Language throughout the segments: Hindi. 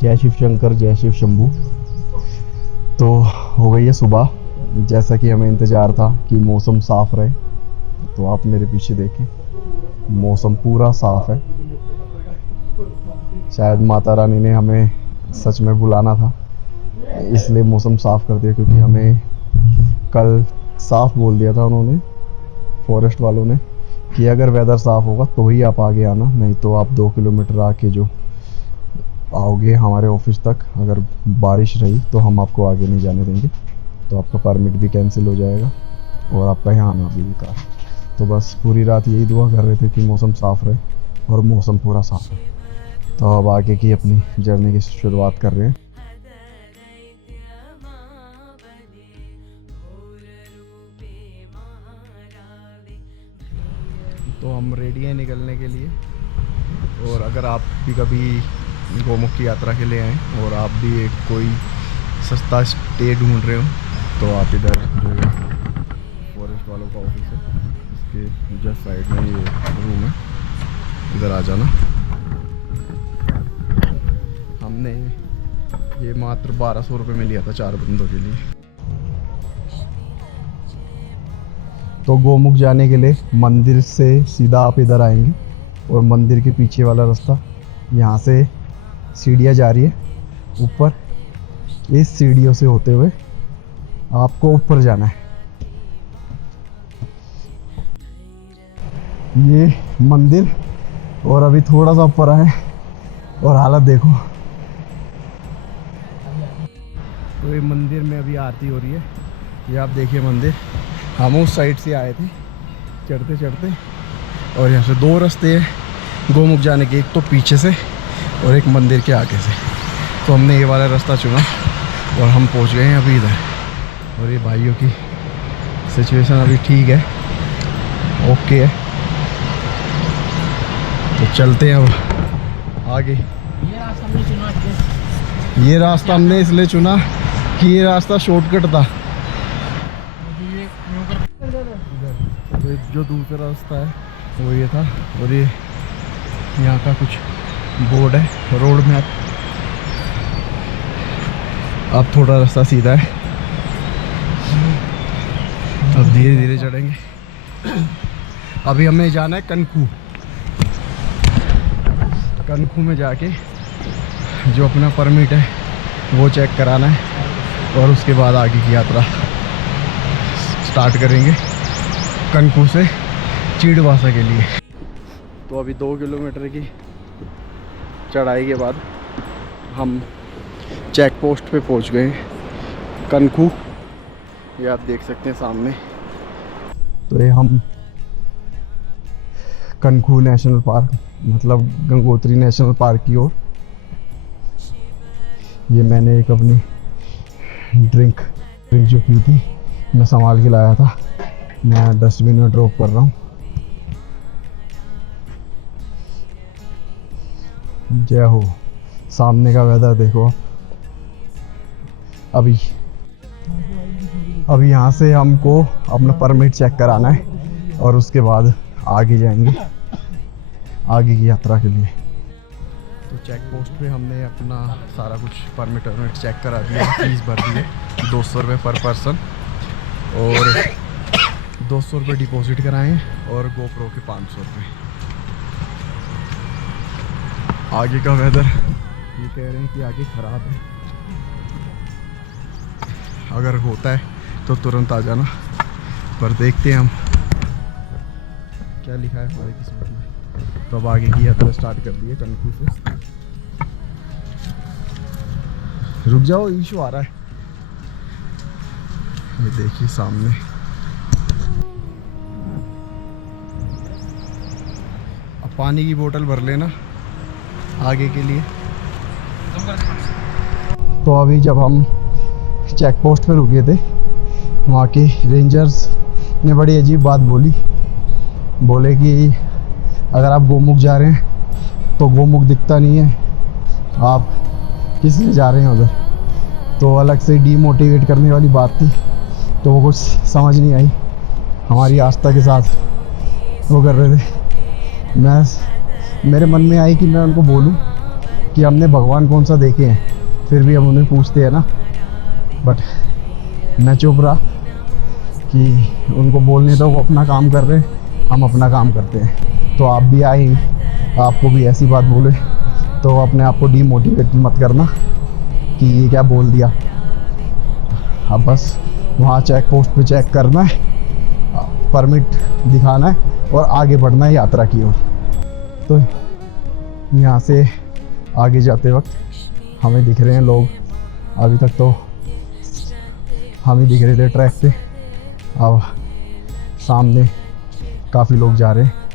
जय शिव शंकर, जय शिव शंभू। तो हो गई है सुबह, जैसा कि हमें इंतज़ार था कि मौसम साफ़ रहे। तो आप मेरे पीछे देखें, मौसम पूरा साफ़ है। शायद माता रानी ने हमें सच में बुलाना था, इसलिए मौसम साफ़ कर दिया। क्योंकि हमें कल साफ़ बोल दिया था उन्होंने, फॉरेस्ट वालों ने, कि अगर वेदर साफ़ होगा तो ही आप आगे आना, नहीं तो आप 2 किलोमीटर आके जो आओगे हमारे ऑफिस तक, अगर बारिश रही तो हम आपको आगे नहीं जाने देंगे। तो आपका परमिट भी कैंसिल हो जाएगा और आपका यहाँ आना भी बेकार। तो बस पूरी रात यही दुआ कर रहे थे कि मौसम साफ़ रहे, और मौसम पूरा साफ़ है। तो अब आगे की अपनी जर्नी की शुरुआत कर रहे हैं। तो हम रेडी हैं निकलने के लिए। और अगर आप भी कभी गोमुख की यात्रा के लिए आएँ और आप भी एक कोई सस्ता स्टे ढूंढ रहे हो, तो आप इधर जो है फॉरेस्ट वालों का ऑफिस है, इसके जस्ट साइड में ये रूम है, इधर आ जाना। हमने ये मात्र 1200 रुपये में लिया था 4 बंदों के लिए। तो गोमुख जाने के लिए मंदिर से सीधा आप इधर आएंगे, और मंदिर के पीछे वाला रास्ता, यहाँ से सीढ़ियाँ जा रही है ऊपर। इस सीढ़ियों से होते हुए आपको ऊपर जाना है। ये मंदिर, और अभी थोड़ा सा ऊपर आए और हालत देखो। तो ये मंदिर में अभी आरती हो रही है। ये आप देखिए मंदिर, हम उस साइड से आए थे चढ़ते चढ़ते, और यहाँ से 2 रास्ते हैं गोमुख जाने के, एक तो पीछे से और एक मंदिर के आगे से। तो हमने ये वाला रास्ता चुना और हम पहुँच गए हैं अभी इधर। और ये भाइयों की सिचुएशन अभी ठीक है, ओके है। तो चलते हैं अब आगे। ये रास्ता हमने इसलिए चुना कि ये रास्ता शॉर्टकट था। तो जो दूसरा रास्ता है वो ये था, और ये यहाँ का कुछ बोर्ड है, रोड मैप। अब थोड़ा रास्ता सीधा है, अब धीरे धीरे चढ़ेंगे। अभी हमें जाना है कनखू। कनखू में जाके जो अपना परमिट है वो चेक कराना है, और उसके बाद आगे की यात्रा स्टार्ट करेंगे कनखू से चीड़वासा के लिए। तो अभी 2 किलोमीटर की चढ़ाई के बाद हम चेक पोस्ट पे पहुंच गए कनखू। ये आप देख सकते हैं सामने। तो ये हम कनखू नेशनल पार्क, मतलब गंगोत्री नेशनल पार्क की ओर। ये मैंने एक अपनी ड्रिंक जो पी थी मैं संभाल के लाया था, मैं डस्टबिन में ड्रॉप कर रहा हूँ। जय हो। सामने का वेदर देखो। अभी यहाँ से हमको अपना परमिट चेक कराना है, और उसके बाद आगे जाएंगे आगे की यात्रा के लिए। तो चेक पोस्ट पे हमने अपना सारा कुछ परमिट चेक करा दिया, फीस भर दी है 200 रुपये पर पर्सन, और 200 रुपये डिपॉजिट कराएँ, और गोप्रो के 500 रुपये। आगे का वेदर ये कह रहे हैं कि आगे ख़राब है, अगर होता है तो तुरंत आ जाना, पर देखते हैं हम क्या लिखा है हमारी किस्मत में। तो अब आगे की यात्रा स्टार्ट कर दी है कनखू से। रुक जाओ, इशू आ रहा है। ये देखिए सामने। अब पानी की बोतल भर लेना आगे के लिए। तो अभी जब हम चेक पोस्ट पे रुके थे, वहाँ के रेंजर्स ने बड़ी अजीब बात बोले कि अगर आप गोमुख जा रहे हैं तो गोमुख दिखता नहीं है, आप किस लिए जा रहे हैं उधर। तो अलग से डीमोटिवेट करने वाली बात थी, तो वो कुछ समझ नहीं आई। हमारी आस्था के साथ वो कर रहे थे। मेरे मन में आई कि मैं उनको बोलूं कि हमने भगवान कौन सा देखे हैं, फिर भी हम उन्हें पूछते हैं ना। बट मैं चुप रहा कि उनको बोलने दो, वो अपना काम कर रहे हैं, हम अपना काम करते हैं। तो आप भी आए, आपको भी ऐसी बात बोले तो अपने आप को डीमोटिवेट मत करना कि ये क्या बोल दिया। अब बस वहाँ चेक पोस्ट पे चेक करना है, परमिट दिखाना है और आगे बढ़ना है यात्रा की ओर। तो यहाँ से आगे जाते वक्त हमें दिख रहे हैं लोग, अभी तक तो हम ही दिख रहे थे ट्रैक पे, अब सामने काफ़ी लोग जा रहे हैं।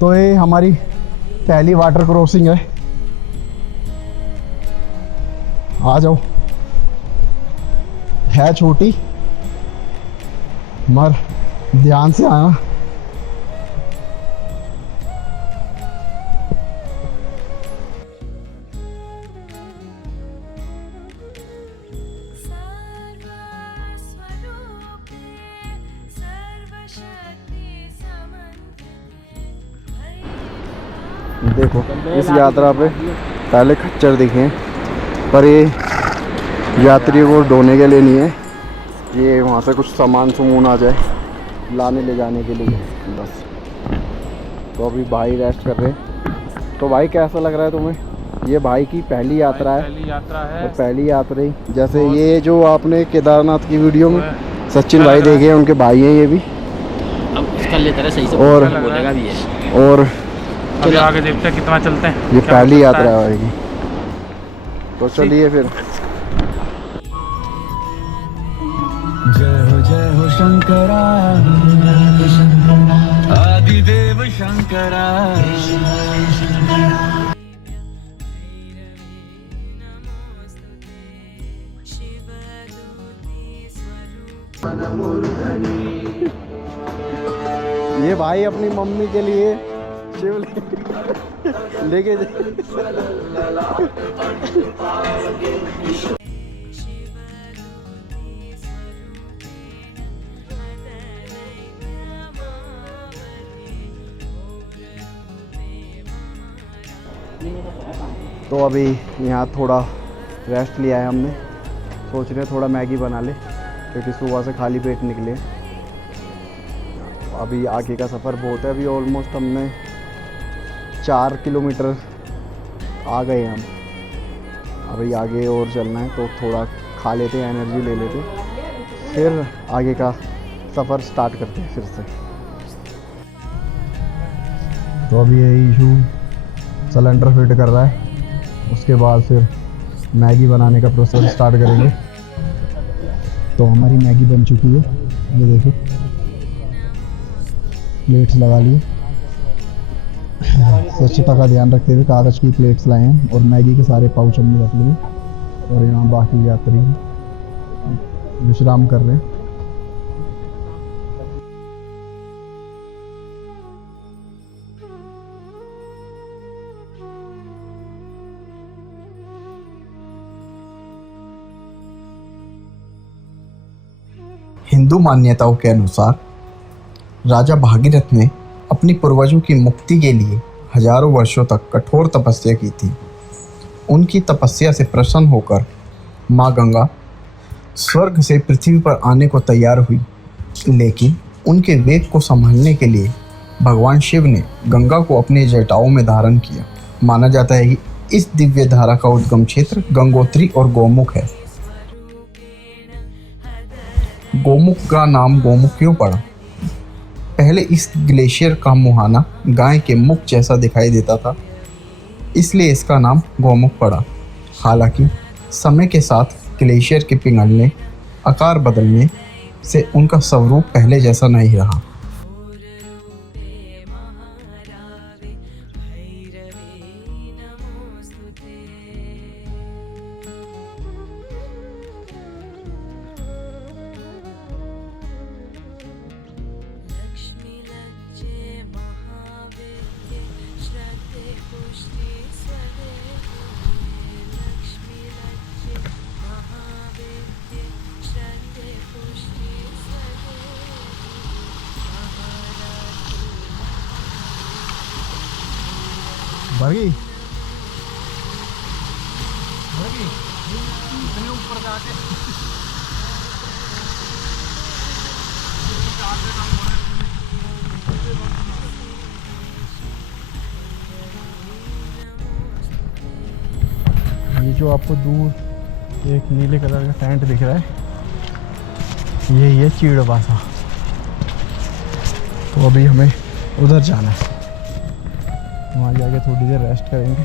तो ये हमारी पहली वाटर क्रॉसिंग है, आ जाओ। है छोटी मगर ध्यान से आना। देखो इस यात्रा पे पहले खच्चर दिखे, पर ये यात्रियों को ढोने के लिए नहीं है, ये वहाँ से कुछ सामान सुमून आ जाए लाने ले जाने के लिए बस। तो अभी भाई रेस्ट कर रहे हैं। तो भाई कैसा लग रहा है तुम्हें? ये भाई की पहली यात्रा है। पहली यात्रा है। और पहली यात्रा ही जैसे ये जो आपने केदारनाथ की वीडियो में सचिन भाई देखे हैं, उनके भाई हैं ये भी। अब कर लेते रहे सही से, और बोलेगा भी है। और अभी आगे देखते हैं कितना चलते हैं। ये पहली यात्रा आएगी, तो चलिए फिर। जय हो शंकरा, आदिदेव शंकरा। ये भाई अपनी मम्मी के लिए शिव लेके तो अभी यहाँ थोड़ा रेस्ट लिया है हमने, सोच रहे थोड़ा मैगी बना ले क्योंकि सुबह से खाली पेट निकले। अभी आगे का सफ़र बहुत है, अभी ऑलमोस्ट हमने 4 किलोमीटर आ गए हम। अभी आगे और चलना है तो थोड़ा खा लेते हैं, एनर्जी ले लेते, फिर आगे का सफ़र स्टार्ट करते हैं फिर से। तो अभी ये इशू सिलेंडर फिट कर रहा है, उसके बाद फिर मैगी बनाने का प्रोसेस स्टार्ट करेंगे। तो हमारी मैगी बन चुकी है, ये देखो प्लेट्स लगा ली। स्वच्छता का ध्यान रखते हुए कागज़ की प्लेट्स लाए हैं और मैगी के सारे पाउच हमने रख लिए। और यहाँ बाकी यात्री विश्राम कर रहे हैं। हिंदू मान्यताओं के अनुसार राजा भागीरथ ने अपनी पूर्वजों की मुक्ति के लिए हजारों वर्षों तक कठोर तपस्या की थी। उनकी तपस्या से प्रसन्न होकर माँ गंगा स्वर्ग से पृथ्वी पर आने को तैयार हुई, लेकिन उनके वेग को संभालने के लिए भगवान शिव ने गंगा को अपने जटाओं में धारण किया। माना जाता है कि इस दिव्य धारा का उद्गम क्षेत्र गंगोत्री और गोमुख है। गोमुख का नाम गोमुख क्यों पड़ा? पहले इस ग्लेशियर का मुहाना गाय के मुख जैसा दिखाई देता था, इसलिए इसका नाम गोमुख पड़ा। हालांकि समय के साथ ग्लेशियर के पिघलने, आकार बदलने से उनका स्वरूप पहले जैसा नहीं रहा। भर गई इतने ऊपर जाके ये जो आपको दूर एक नीले कलर का टेंट दिख रहा है, ये है चीड़वासा। तो अभी हमें उधर जाना है, वहाँ जाके थोड़ी देर रेस्ट करेंगे।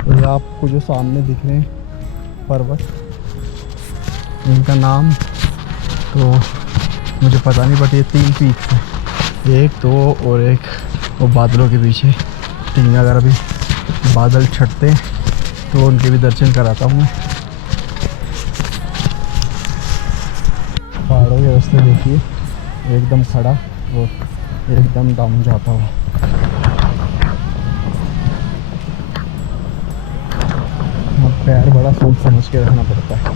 और ये आपको जो सामने दिख रहे हैं पर्वत, इनका नाम तो मुझे पता नहीं, बट ये 3 पीक्स हैं, 1 2 और 1 वो बादलों के पीछे 3। अगर अभी बादल छटते हैं तो उनके भी दर्शन कराता हूँ मैं। पहाड़ों के रास्ते देखिए, एकदम खड़ा और एकदम डाउन जाता हुआ। पैर बड़ा सोच समझ के रखना पड़ता है।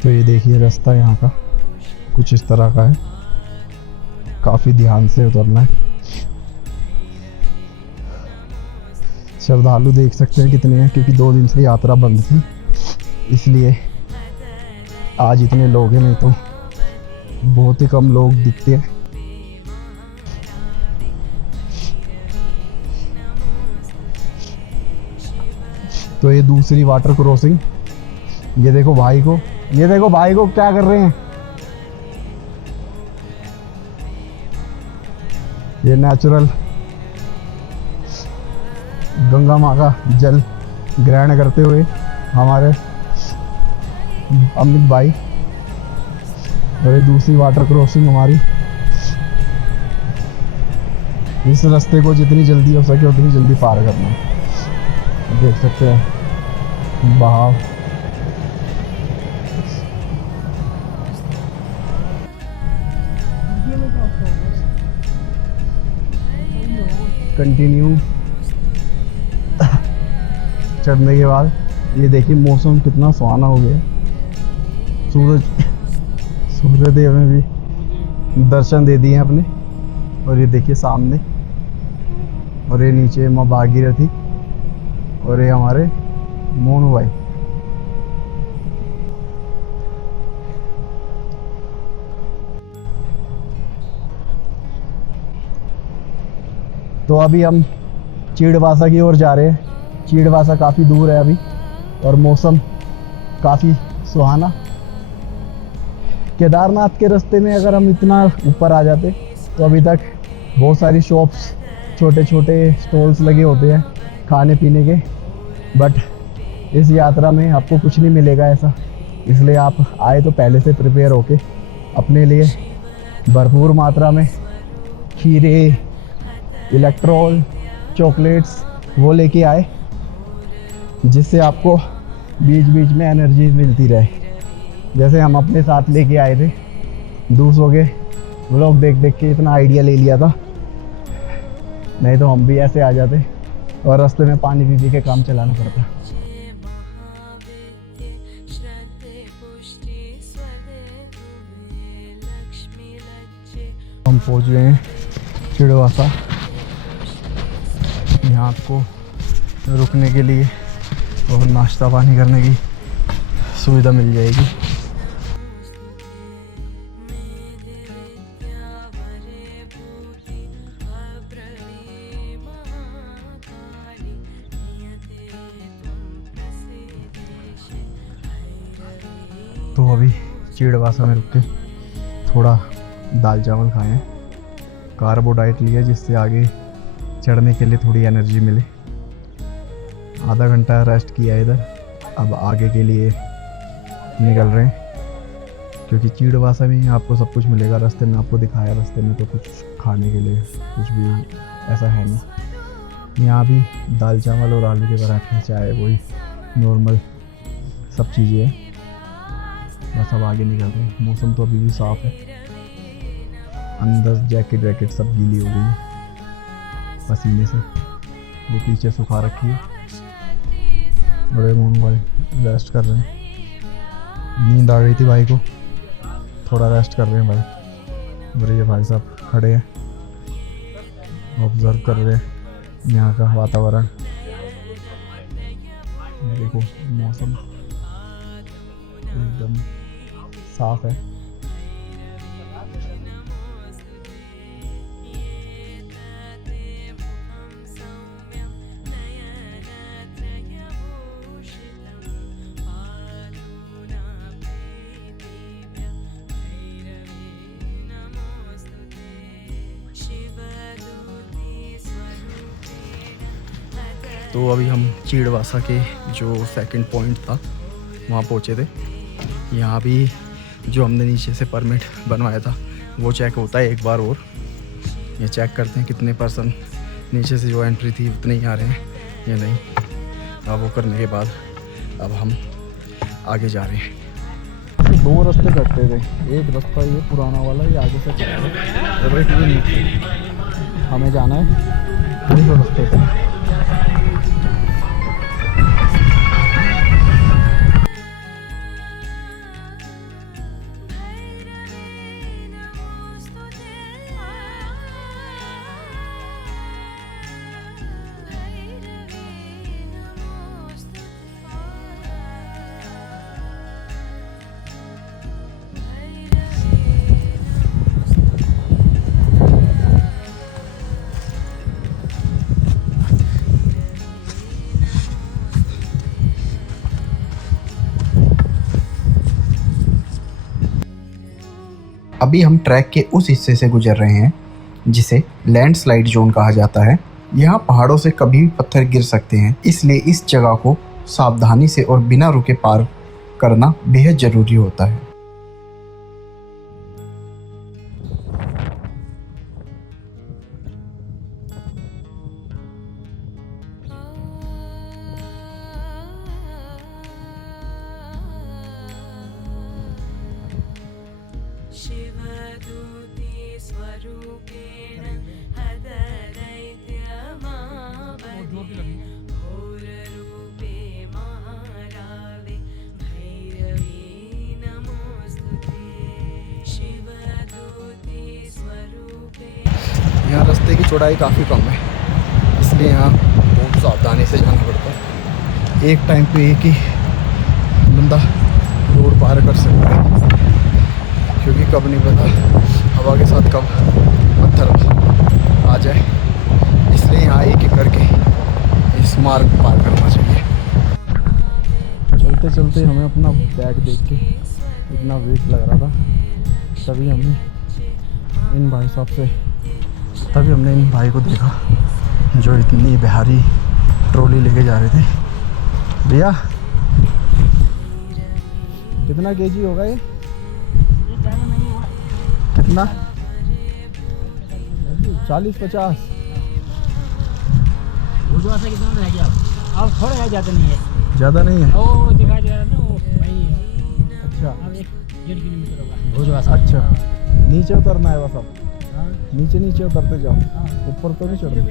तो ये देखिए रास्ता यहाँ का कुछ इस तरह का है, काफ़ी ध्यान से उतरना है। श्रद्धालु देख सकते हैं कितने हैं, क्योंकि 2 दिन से यात्रा बंद थी, इसलिए आज इतने लोग हैं, नहीं तो बहुत ही कम लोग दिखते हैं। तो ये दूसरी वाटर क्रॉसिंग, ये देखो भाई को, ये देखो भाई को क्या कर रहे हैं। ये नेचुरल गंगा माँ का जल ग्रहण करते हुए हमारे अमित भाई, और ये दूसरी वाटर क्रॉसिंग हमारी। इस रास्ते को जितनी जल्दी हो सके उतनी जल्दी पार करना। देख सकते हैं बहाव। कंटिन्यू चढ़ने के बाद ये देखिए मौसम कितना सुहाना हो गया। सूर्य देव ने भी दर्शन दे दिए अपने। और ये देखिए सामने, और ये नीचे माँ भागीरथी, और ये हमारे मोनू भाई। तो अभी हम चीड़वासा की ओर जा रहे हैं। चीड़वासा काफ़ी दूर है अभी, और मौसम काफ़ी सुहाना। केदारनाथ के रास्ते में अगर हम इतना ऊपर आ जाते तो अभी तक बहुत सारी शॉप्स, छोटे छोटे स्टॉल्स लगे होते हैं खाने पीने के, बट इस यात्रा में आपको कुछ नहीं मिलेगा ऐसा। इसलिए आप आए तो पहले से प्रिपेयर होके अपने लिए भरपूर मात्रा में खीरे, इलेक्ट्रॉल, चॉकलेट्स वो लेके आए, जिससे आपको बीच बीच में एनर्जी मिलती रहे। जैसे हम अपने साथ लेके आए थे, दूसरों के व्लॉग देख देख के इतना आइडिया ले लिया था, नहीं तो हम भी ऐसे आ जाते और रास्ते में पानी पी पी के काम चलाना पड़ता। हम पहुंच गए हैं चीड़वासा। यहाँ आपको रुकने के लिए और नाश्ता पानी करने की सुविधा मिल जाएगी। तो अभी चीड़वासा में रुक के थोड़ा दाल चावल खाए हैं, कार्बोहाइड्रेट लिया, जिससे आगे चढ़ने के लिए थोड़ी एनर्जी मिले। आधा घंटा रेस्ट किया इधर, अब आगे के लिए निकल रहे हैं, क्योंकि चीड़वासा में आपको सब कुछ मिलेगा। रास्ते में आपको दिखाया, रास्ते में तो कुछ खाने के लिए कुछ भी ऐसा है नहीं। यहाँ भी दाल चावल और आलू के पराठे, चाय, वही नॉर्मल सब चीज़ें हैं। बस अब आगे निकल रहे हैं। मौसम तो अभी भी साफ़ है, अंदर जैकेट वैकेट सब गीली हो गई है पसीने से। वो पीछे सुखा रखी है। बड़े मोहन भाई रेस्ट कर रहे हैं। नींद आ गई थी भाई को, थोड़ा रेस्ट कर रहे हैं भाई। और ये भाई साहब खड़े हैं, ऑब्जर्व कर रहे हैं यहाँ का वातावरण। देखो मौसम एकदम साफ है। तो अभी हम चीड़वासा के जो सेकंड पॉइंट था वहाँ पहुँचे थे। यहाँ भी जो हमने नीचे से परमिट बनवाया था वो चेक होता है एक बार और। ये चेक करते हैं कितने पर्सन नीचे से जो एंट्री थी उतने ही आ रहे हैं या नहीं। अब वो करने के बाद अब हम आगे जा रहे हैं। दो रास्ते कटते थे, एक रास्ता ये पुराना वाला ये आगे से चला है और एक ये नीचे हमें जाना है इस रास्ते पर। अभी हम ट्रैक के उस हिस्से से गुजर रहे हैं जिसे लैंडस्लाइड जोन कहा जाता है। यहाँ पहाड़ों से कभी भी पत्थर गिर सकते हैं, इसलिए इस जगह को सावधानी से और बिना रुके पार करना बेहद जरूरी होता है। यहाँ रास्ते की चौड़ाई काफ़ी कम है, इसलिए यहाँ बहुत सावधानी से जाना पड़ता है। एक टाइम पे एक ही बंदा रोड पार कर सकता है, क्योंकि कब नहीं पता हवा के साथ कब पत्थर आ जाए। इसलिए यहाँ एक एक करके इस मार्ग को पार करना चाहिए। चलते चलते हमें अपना बैग देख के इतना वेट लग रहा था, तभी हमने इन भाई को देखा जो इतनी भारी ट्रॉली लेके जा रहे थे। भैया कितना केजी होगा ये? कितना? 40-50? भुजवासा कितना रह गया अब थोड़ा है, ज़्यादा नहीं है। ज़्यादा नहीं है? वो दिखाई दे रहा है ना, वो वही है। अच्छा, अब 1-1.5 किलोमीटर होगा भुजवासा। अच्छा, नीचे उतरना है बस। अब नीचे उतरते जाओ, ऊपर तो नहीं चढ़ना।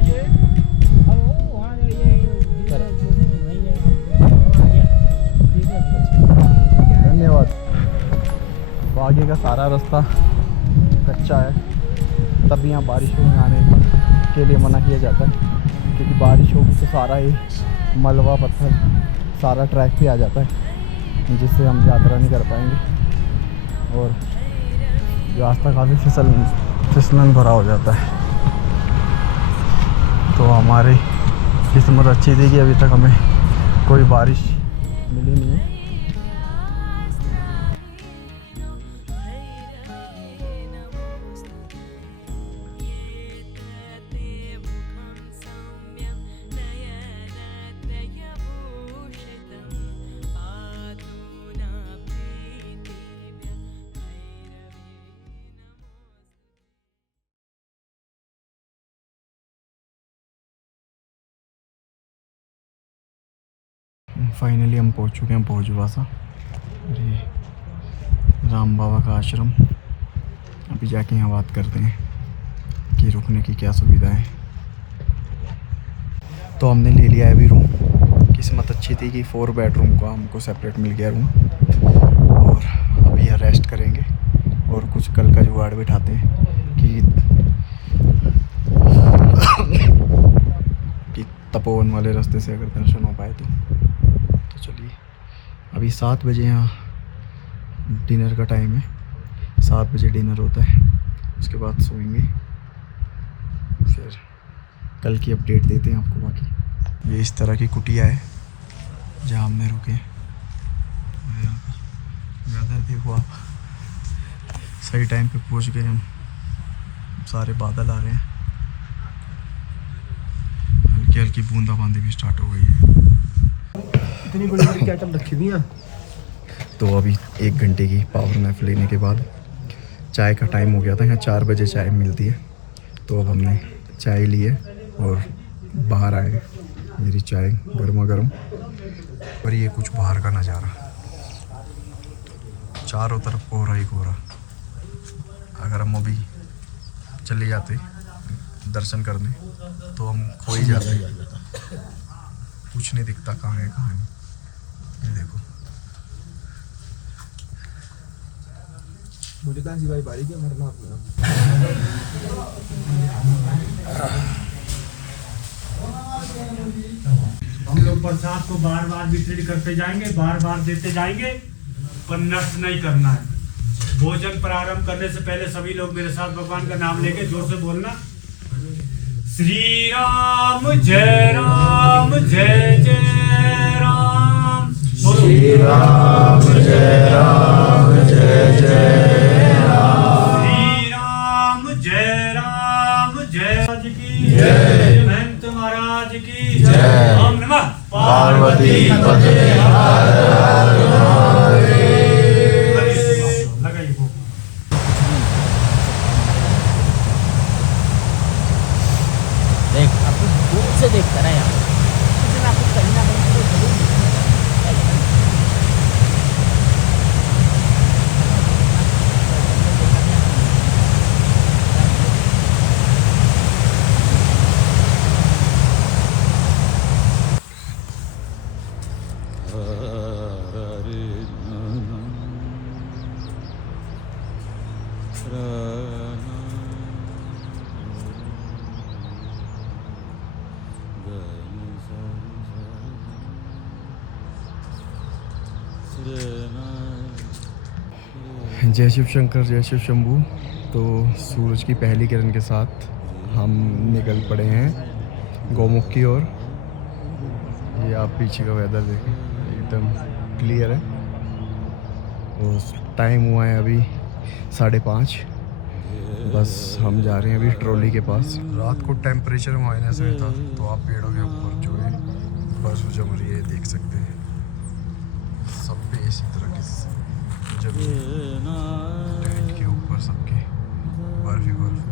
धन्यवाद। तो आगे का सारा रास्ता कच्चा है, तब यहाँ बारिशों में आने के लिए मना किया जाता है, क्योंकि बारिश होगी तो सारा ये मलबा पत्थर सारा ट्रैक पे आ जाता है, जिससे हम यात्रा नहीं कर पाएंगे और रास्ता काफ़ी फिसलन भरा हो जाता है। तो हमारी किस्मत अच्छी थी कि अभी तक हमें कोई बारिश मिली नहीं है। फाइनली हम पहुंच चुके हैं भोजवासा। अरे राम बाबा का आश्रम, अभी जाके यहाँ बात करते हैं। कि रुकने की क्या सुविधा है। तो हमने ले लिया है अभी रूम। किस्मत अच्छी थी कि 4 बेडरूम का हमको सेपरेट मिल गया रूम, और अभी यहाँ रेस्ट करेंगे और कुछ कल का जुगाड़ बिठाते हैं कि तपोवन वाले रास्ते से अगर दर्शन हो पाए तो चलिए। अभी 7 बजे यहाँ डिनर का टाइम है, 7 बजे डिनर होता है, उसके बाद सोएंगे, फिर कल की अपडेट देते हैं आपको। बाकी ये इस तरह की कुटिया है जहाँ हमने रुके। वेदर देखो आप, सही टाइम पे पहुँच गए हम। सारे बादल आ रहे हैं, हल्की हल्की बूंदाबांदी भी स्टार्ट हो गई है। इतनी बड़ी बड़ी आइटम रखी हुई हैं। तो अभी 1 घंटे की पावर नैप लेने के बाद चाय का टाइम हो गया था। यहाँ 4 बजे चाय मिलती है, तो अब हमने चाय ली है और बाहर आए। मेरी चाय गर्मा गर्म, और ये कुछ बाहर का नज़ारा, चारों तरफ कोहरा ही कोहरा। अगर हम अभी चले जाते दर्शन करने तो हम खो ही जाते, कुछ नहीं दिखता कहाँ है कहाँ नहीं। ये देखो, मुझे कहाँ सी भाई बारी क्या मरना अपना। हम लोग प्रसाद को बार बार वितरित करते जाएंगे, बार बार देते जाएंगे, पर नष्ट नहीं करना है। भोजन प्रारंभ करने से पहले सभी लोग मेरे साथ भगवान का नाम लेके जोर से बोलना, श्री राम जय जय राम। श्री राम जय जय राम। श्री राम जय की जय। महंत महाराज की जय। ओम नमः पार्वती पते हर हर महादेव। लगाइए वो। देख अब तू दूर से देखता ना यार, इतना कुछ कहीं ना कहीं तो जरूर जय शिव शंकर, जय शिव शंभू। तो सूरज की पहली किरण के साथ हम निकल पड़े हैं गौमुख की ओर। ये आप पीछे का वेदर देखें, एकदम क्लियर है। और टाइम हुआ है अभी 5:30। बस हम जा रहे हैं अभी ट्रॉली के पास। रात को टेम्परेचर माइनस में था, तो आप पेड़ों के ऊपर जो है बर्फ जम रही है, देख सकते हैं। सब पे इसी तरह की जमीन, टेंट के ऊपर सबके बर्फ ही बर्फ है।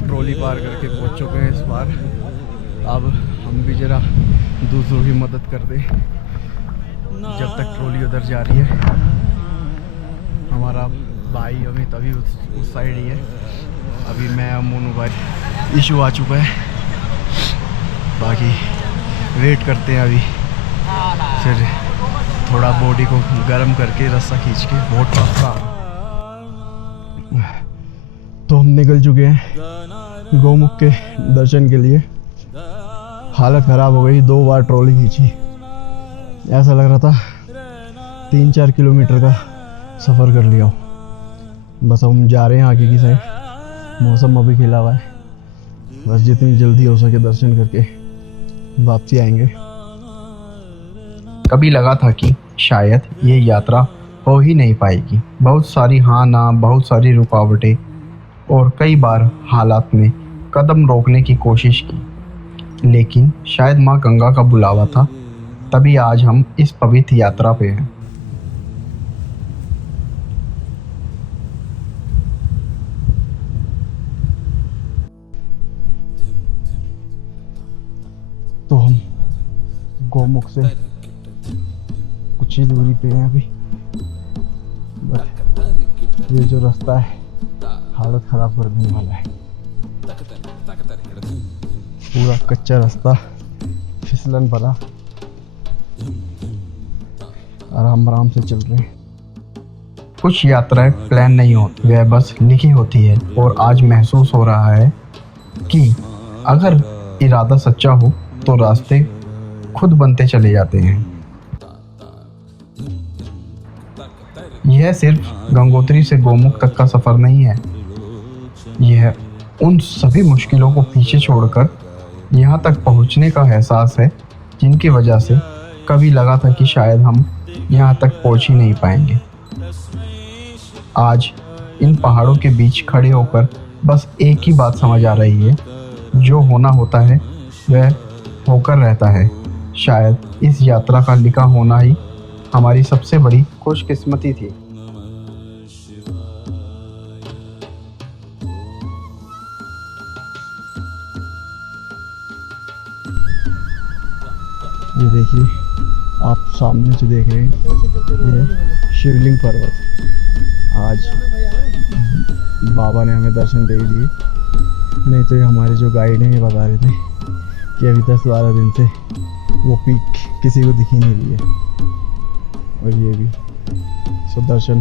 ट्रॉली पार करके पहुंच चुके हैं इस बार। अब हम भी जरा दूसरों की मदद कर दें जब तक ट्रॉली उधर जा रही है। हमारा भाई अमित अभी उस साइड ही है, अभी मैं मोनू भाई इशू आ चुका है। बाकी वेट करते हैं, अभी फिर थोड़ा बॉडी को गर्म करके रस्सा खींच के बहुत टफ। तो हम निकल चुके हैं गौमुख के दर्शन के लिए। हालत ख़राब हो गई, 2 बार ट्रॉली खींची। ऐसा लग रहा था 3-4 किलोमीटर का सफ़र कर लिया हो। बस हम जा रहे हैं आगे की साइड। मौसम अभी खिला हुआ है, बस जितनी जल्दी हो सके दर्शन करके वापसी आएंगे। कभी लगा था कि शायद ये यात्रा हो ही नहीं पाएगी। बहुत सारी हाँ ना, बहुत सारी रुकावटें, और कई बार हालात ने कदम रोकने की कोशिश की, लेकिन शायद माँ गंगा का बुलावा था, तभी आज हम इस पवित्र यात्रा पे हैं। तो हम गोमुख से कुछ ही दूरी पे हैं अभी, बट ये जो रास्ता है हालत ख़राब कर देने वाला है। पूरा कच्चा रास्ता, फिसलन भरा, आराम आराम से चल रहे हैं। कुछ यात्राएं प्लान नहीं होती, वह बस लिखी होती है, और आज महसूस हो रहा है कि अगर इरादा सच्चा हो तो रास्ते खुद बनते चले जाते हैं। यह सिर्फ गंगोत्री से गोमुख तक का सफर नहीं है, यह उन सभी मुश्किलों को पीछे छोड़कर यहाँ तक पहुँचने का एहसास है जिनकी वजह से कभी लगा था कि शायद हम यहाँ तक पहुँच ही नहीं पाएंगे। आज इन पहाड़ों के बीच खड़े होकर बस एक ही बात समझ आ रही है, जो होना होता है वह होकर रहता है। शायद इस यात्रा का लिखा होना ही हमारी सबसे बड़ी खुशकिस्मती थी। ये देखिए, आप सामने जो देख रहे हैं ये शिवलिंग पर्वत। आज बाबा ने हमें दर्शन दे दिए, नहीं तो ये हमारे जो गाइड हैं ये बता रहे थे कि अभी 10-12 दिन से वो पीक किसी को दिख ही नहीं रही है। और ये भी सुदर्शन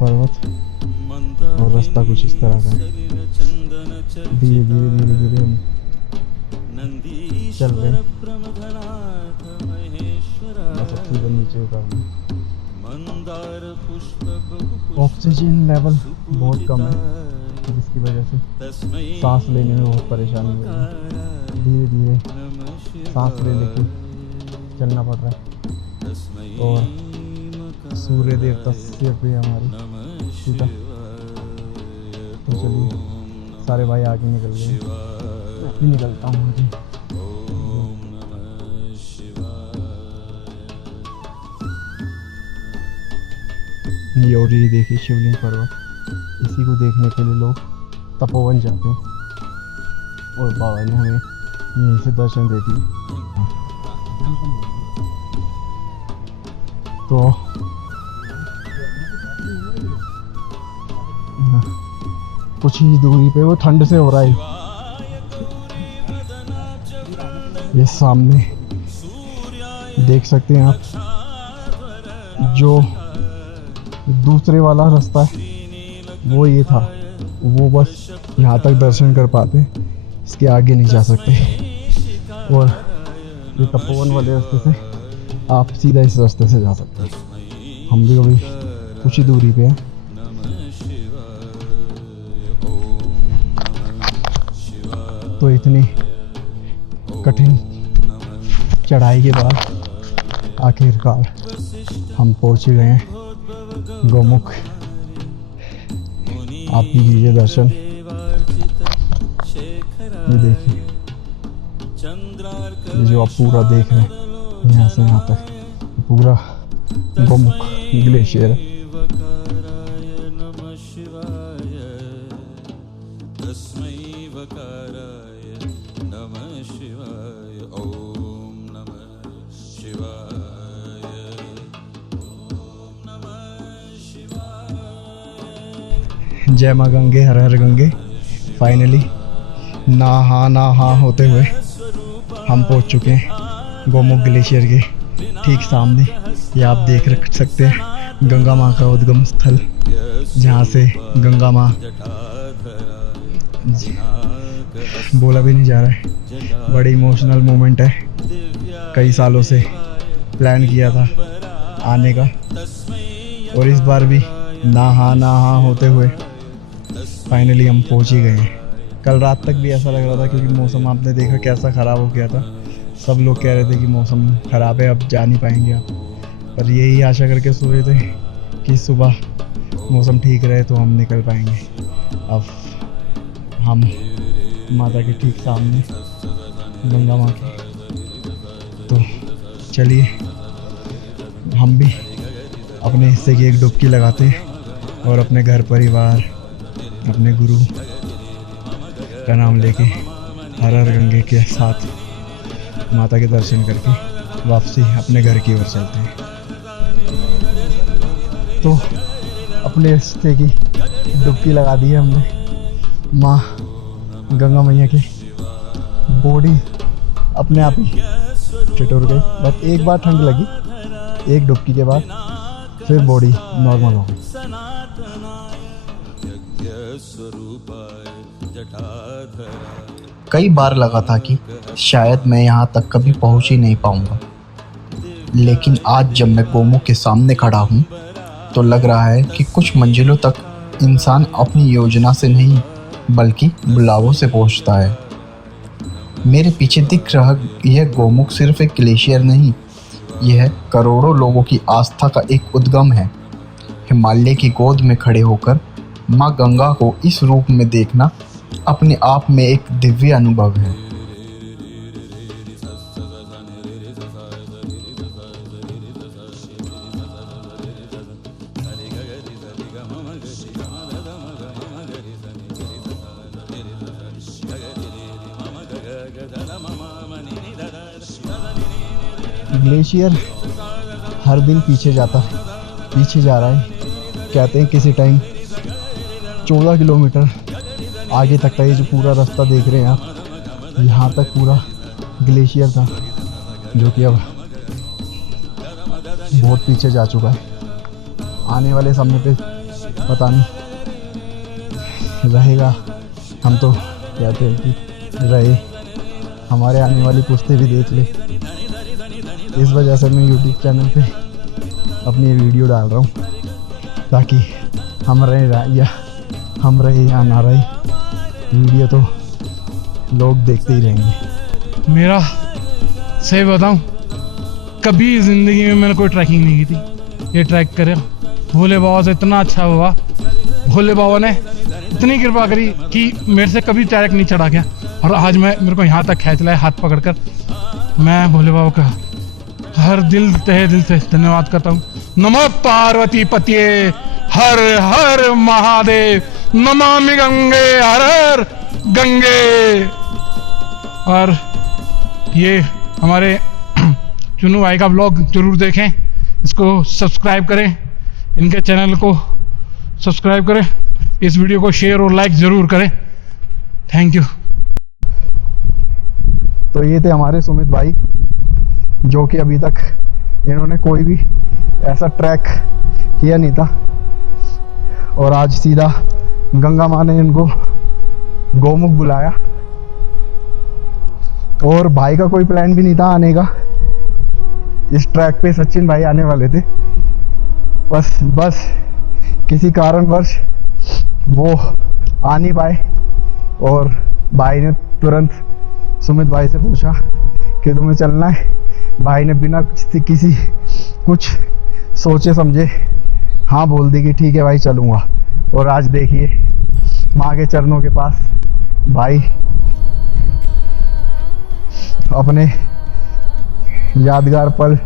पर्वत, और रास्ता कुछ इस तरह का है। धीरे धीरे हम चल रहे हैं, बस अब सीधा नीचे उतरना। ऑक्सीजन लेवल बहुत कम है, जिसकी वजह से सांस लेने में बहुत परेशानी हो रही है। धीरे धीरे सांस ले लेके चलना पड़ रहा है, और सूर्य देवता सिर पे हमारी सीधा। तो चलिए, सारे भाई आगे निकल गए, मैं भी निकलता हूँ आगे। ये और ये देखिए शिवलिंग पर्वत, इसी को देखने के लिए लोग तपोवन जाते हैं, और बाबा ने हमें यहीं से दर्शन दे दिए। तो कुछ ही दूरी पे वो ठंड से हो रहा है। ये सामने देख सकते हैं आप, जो दूसरे वाला रास्ता है वो ये था, वो बस यहाँ तक दर्शन कर पाते, इसके आगे नहीं जा सकते। और ये तपोवन वाले रास्ते से आप सीधा इस रास्ते से जा सकते हैं। हम भी अभी कुछ ही दूरी पे हैं। तो इतनी कठिन चढ़ाई के बाद आखिरकार हम पहुँच गए हैं गोमुख। आप भी कीजिए दर्शन। ये देखिए, ये जो आप पूरा देख रहे हैं यहाँ से यहाँ तक पूरा गोमुख ग्लेशियर है। जय माँ गंगे, हर हर गंगे। फाइनली नहा होते हुए हम पहुंच चुके हैं गोमुख ग्लेशियर के ठीक सामने। ये आप देख रख सकते हैं गंगा माँ का उद्गम स्थल, जहाँ से गंगा माँ, बोला भी नहीं जा रहा है, बड़ी इमोशनल मोमेंट है। कई सालों से प्लान किया था आने का, और इस बार भी नहा होते हुए फाइनली हम पहुंच ही गए हैं। कल रात तक भी ऐसा लग रहा था, क्योंकि मौसम आपने देखा कैसा ख़राब हो गया था। सब लोग कह रहे थे कि मौसम ख़राब है, अब जा नहीं पाएंगे आप, पर यही आशा करके सो रहे थे कि सुबह मौसम ठीक रहे तो हम निकल पाएंगे। अब हम माता के ठीक सामने गंगा माँ के। तो चलिए हम भी अपने हिस्से की एक डुबकी लगाते और अपने घर परिवार, अपने गुरु का नाम लेके हर हर गंगे के साथ माता के दर्शन करके वापसी अपने घर की ओर चलते हैं। तो अपने हिस्से की डुबकी लगा दी है हमने। माँ गंगा मैया की बॉडी अपने आप ही ठिठुर गई, बस एक बार ठंड लगी एक डुबकी के बाद, फिर बॉडी नॉर्मल हो गई। कई बार लगा था कि शायद मैं यहाँ तक कभी पहुँच ही नहीं पाऊँगा, लेकिन आज जब मैं गोमुख के सामने खड़ा हूँ तो लग रहा है कि कुछ मंजिलों तक इंसान अपनी योजना से नहीं बल्कि बुलावों से पहुँचता है। मेरे पीछे दिख रहा यह गोमुख सिर्फ एक ग्लेशियर नहीं, यह करोड़ों लोगों की आस्था का एक उद्गम है। हिमालय की गोद में खड़े होकर माँ गंगा को इस रूप में देखना अपने आप में एक दिव्य अनुभव है। ग्लेशियर हर दिन पीछे जा रहा है। कहते हैं किसी टाइम 14 किलोमीटर आगे तक का ये जो पूरा रास्ता देख रहे हैं आप, यहाँ तक पूरा ग्लेशियर था, जो कि अब बहुत पीछे जा चुका है। आने वाले समय पे पता नहीं रहेगा, हम तो कहते हैं कि रहे, हमारे आने वाली पुश्तें भी देख ले। इस वजह से मैं यूट्यूब चैनल पे अपनी वीडियो डाल रहा हूँ, ताकि हम रहे या ना रहे, वीडियो तो लोग देखते ही रहेंगे। मेरा सही बताऊं, कभी ज़िंदगी में मैंने कोई ट्रैकिंग नहीं की थी। ये ट्रैक करे भोले बाबा से इतना अच्छा हुआ, भोले बाबा ने इतनी कृपा करी कि मेरे से कभी ट्रैक नहीं चढ़ा गया, और आज मेरे को यहाँ तक खींच लाया हाथ पकड़कर। मैं भोले बाबा का हर तहे दिल से धन्यवाद करता हूँ। नमः पार्वती पतिये हर हर महादेव, नमामि गंगे हर हर गंगे। और ये हमारे चुनू भाई का ब्लॉग जरूर देखें, इसको सब्सक्राइब करें, इनके चैनल को सब्सक्राइब करें, इस वीडियो को शेयर और लाइक ज़रूर करें। Thank you. तो ये थे हमारे सुमित भाई, जो कि अभी तक इन्होंने कोई भी ऐसा ट्रैक किया नहीं था, और आज सीधा गंगा माँ ने इनको गोमुख बुलाया। और भाई का कोई प्लान भी नहीं था आने का इस ट्रैक पे। सचिन भाई आने वाले थे, बस किसी कारणवश वो आ नहीं पाए, और भाई ने तुरंत सुमित भाई से पूछा कि तुम्हें चलना है। भाई ने बिना कुछ सोचे समझे हाँ बोल दी कि ठीक है भाई चलूँगा। और आज देखिए माँ के चरणों के पास भाई अपने यादगार पल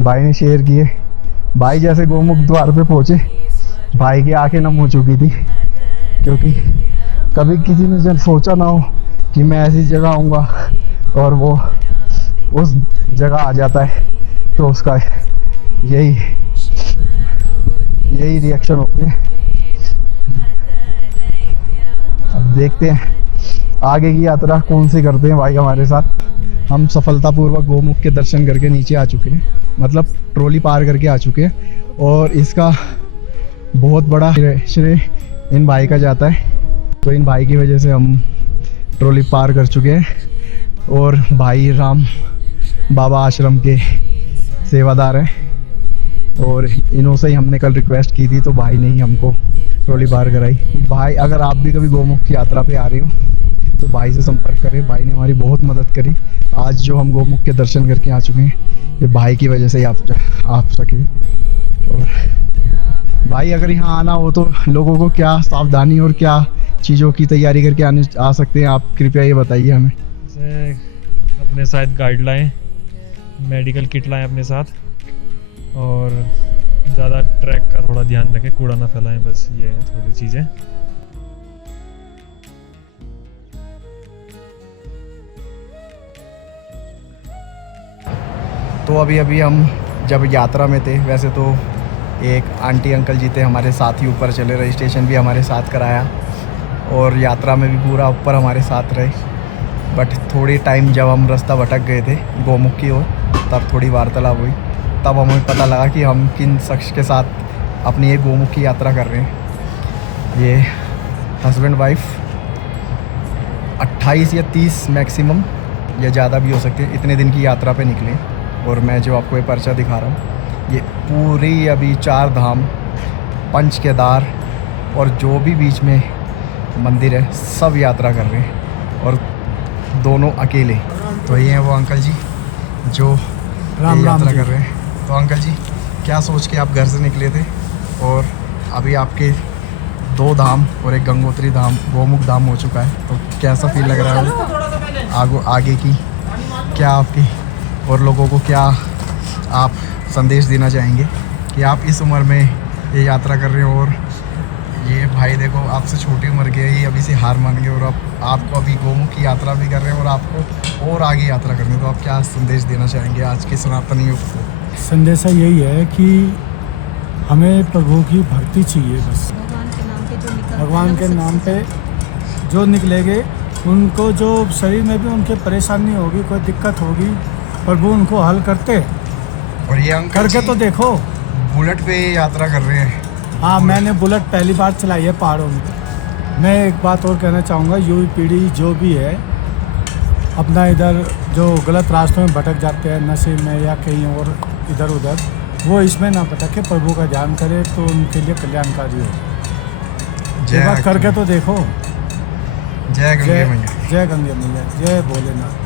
भाई ने शेयर किए। भाई जैसे गोमुख द्वार पे पहुँचे, भाई की आंखें नम हो चुकी थी, क्योंकि कभी किसी ने जब सोचा ना हो कि मैं ऐसी जगह आऊँगा और वो उस जगह आ जाता है, तो उसका यही रिएक्शन होते हैं। अब देखते हैं आगे की यात्रा कौन सी करते हैं भाई हमारे साथ। हम सफलतापूर्वक गोमुख के दर्शन करके नीचे आ चुके हैं, मतलब ट्रॉली पार करके आ चुके हैं, और इसका बहुत बड़ा श्रेय इन भाई का जाता है। तो इन भाई की वजह से हम ट्रॉली पार कर चुके हैं, और भाई राम बाबा आश्रम के सेवादार हैं, और इन्हों से ही हमने कल रिक्वेस्ट की थी, तो भाई ने ही हमको ट्रॉली पार कराई। भाई अगर आप भी कभी गोमुख की यात्रा पे आ रहे हो तो भाई से संपर्क करें, भाई ने हमारी बहुत मदद करी। आज जो हम गोमुख के दर्शन करके आ चुके हैं, ये भाई की वजह से ही आप सके। और भाई अगर यहाँ आना हो तो लोगों को क्या सावधानी और क्या चीज़ों की तैयारी करके आ सकते हैं आप, कृपया ये बताइए हमें। जैसे अपने साथ गाइड लाएं, मेडिकल किट लाएं अपने साथ, और ज़्यादा ट्रैक का थोड़ा ध्यान रखें, कूड़ा ना फैलाएं, बस ये है थोड़ी चीज़ें। तो अभी हम जब यात्रा में थे, वैसे तो एक आंटी अंकल जी थे हमारे साथ ही ऊपर चले, रजिस्ट्रेशन भी हमारे साथ कराया और यात्रा में भी पूरा ऊपर हमारे साथ रहे। बट थोड़ी टाइम जब हम रास्ता भटक गए थे गोमुख की ओर, तब थोड़ी वार्तालाप हुई, तब हमें पता लगा कि हम किन शख्स के साथ अपनी ये गोमुख की यात्रा कर रहे हैं। ये हस्बैंड वाइफ 28 या 30 मैक्सिमम या ज़्यादा भी हो सकते हैं, इतने दिन की यात्रा पे निकले। और मैं जो आपको ये पर्चा दिखा रहा हूँ, ये पूरी अभी 4 धाम, पंच केदार और जो भी बीच में मंदिर है सब यात्रा कर रहे हैं, और दोनों अकेले। तो ये हैं वो अंकल जी जो यात्रा कर रहे हैं। तो अंकल जी, क्या सोच के आप घर से निकले थे, और अभी आपके 2 धाम और एक गंगोत्री धाम, गोमुख धाम हो चुका है, तो कैसा फील लग रहा है आगे की, क्या आपकी और लोगों को क्या आप संदेश देना चाहेंगे कि आप इस उम्र में ये यात्रा कर रहे हो, और ये भाई देखो आपसे छोटी उम्र के ही अभी से हार मान गए, और आपको अभी गोमुख की यात्रा भी कर रहे हैं और आपको और आगे यात्रा करनी है, तो आप क्या संदेश देना चाहेंगे आज के सनातनी युग को? संदेश यही है कि हमें प्रभु की भक्ति चाहिए बस। भगवान के नाम पे जो निकलेंगे, उनको जो शरीर में भी उनके परेशानी होगी, कोई दिक्कत होगी, प्रभु उनको हल करते। और ये अंकल करके तो देखो, बुलेट पे यात्रा कर रहे हैं। हाँ, मैंने बुलेट पहली बार चलाई है पहाड़ों में। मैं एक बात और कहना चाहूँगा, युवा पीढ़ी जो भी है अपना इधर जो गलत रास्तों में भटक जाते हैं, नशे में या कहीं और इधर उधर, वो इसमें ना भटके, प्रभु का ध्यान करे तो उनके लिए कल्याणकारी हो। एक बार करके तो देखो। जय गंगे मैया। जय गंगे मैया, जय भोलेनाथ।